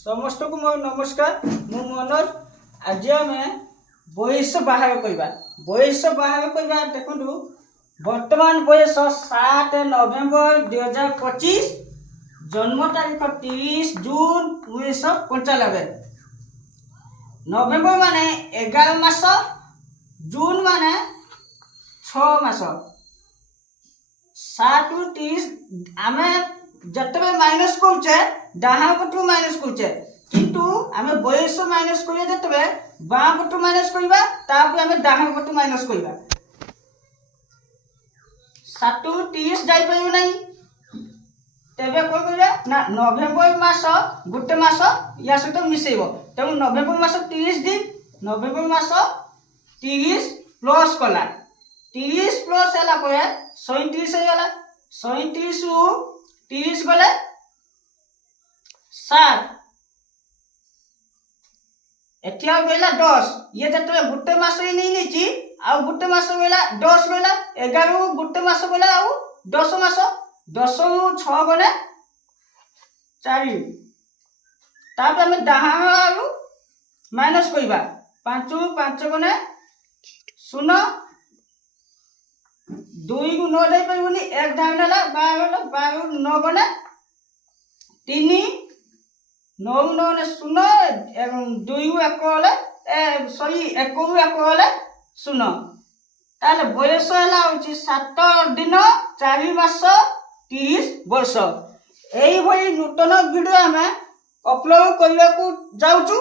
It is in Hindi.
समस्त को मोर नमस्कार मु मनोज आज आम बयस बाहर करवा बयस बाहर करवा देखु वर्तमान बयस 7 नवेम्बर 2025 जन्म तारीख 30 जून 1995 नवेम्बर माने 11 मास जून माने 6 मास 7 ରୁ 30 आम जतबे माइनस करूचे डाहा पटू माइनस करूचे किंतु आमे बयस माइनस करिया जतबे बा पटू माइनस करिबा तापर आमे डाहा पटू माइनस करिबा 7 ରୁ 30 जाई परबो नाही तेबे कोन करिया ना नवेम्बर मास गुटे मास या सहित मिसेइबो तेनु नवेम्बर मास 30 दिन नवेम्बर मास 30 प्लस कला 30 प्लस हला परे 37 हे गला 37 ରୁ 30 गले 7 एथिया गला 10 ये जतले गुटे मास ही नहीं नेची आ गुटे मास गला 10 गला 11 ରୁ गुटे मास गला आ 10 मास 10 ରୁ 6 गले 4 तापर हम डाहारू माइनस कइबा 5 ରୁ 5 गने 0 2 को 9 जाई परबोनी एक धान हला 12 9 गने 3 9 9 ने 0 एवं 2 को 1 हले सॉरी 1 को 1 हले 0 ताले बयस हला होची 7 दिन 4 मास 30 वर्ष एई भई नूतन वीडियो हमें अपलोड करबा को जाउचू।